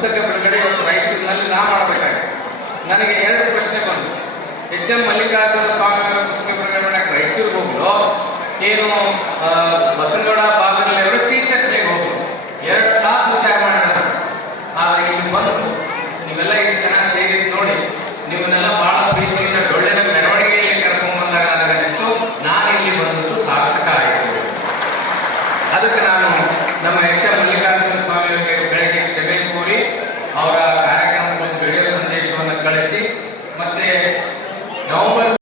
ಪುಸ್ತಕ ಬಿಡುಗಡೆ ಇವತ್ತು ರಾಯಚೂರಿನಲ್ಲಿ ನಾ ಮಾಡಬೇಕಾಗಿದೆ. ನನಗೆ 2 ಪ್ರಶ್ನೆ ಬಂತು. ಎಚ್ ಎಂ ಮಲ್ಲಿಕಾರ್ಜುನ ಸ್ವಾಮಿ ಅವರ ಪುಸ್ತಕ ಬಿಡುಗಡೆ ಮಾಡಕ್ಕೆ ರಾಯಚೂರಿಗೆ ಹೋಗಲು, ಏನು ಬಸನಗೌಡ ಬಾಗರಳ್ಳಿ ಅವರು ಟೀಚರ್ಸ್ಗೆ ಹೋಗಲು 2 ತಾಸು ವಿಚಾರ ಮಾಡಿದ್ದಾರೆ. ಆದರೆ ಇಲ್ಲಿ ಬಂದು ನೀವೆಲ್ಲ ಇಷ್ಟು ಜನ ಸೇರಿದ್ದು ನೋಡಿ, ನೀವನ್ನೆಲ್ಲ ಬಹಳ ಪ್ರೀತಿಯಿಂದ ಒಳ್ಳೆಯ ಮೆರವಣಿಗೆಯಲ್ಲಿ ಕರ್ಕೊಂಡು ಬಂದಾಗ ನನಗನ್ನಿಸ್ತು ನಾನು ಇಲ್ಲಿ ಬಂದದ್ದು ಸಾರ್ಥಕ ಆಯಿತು. ಅದಕ್ಕೆ ನಾನು ನಮ್ಮ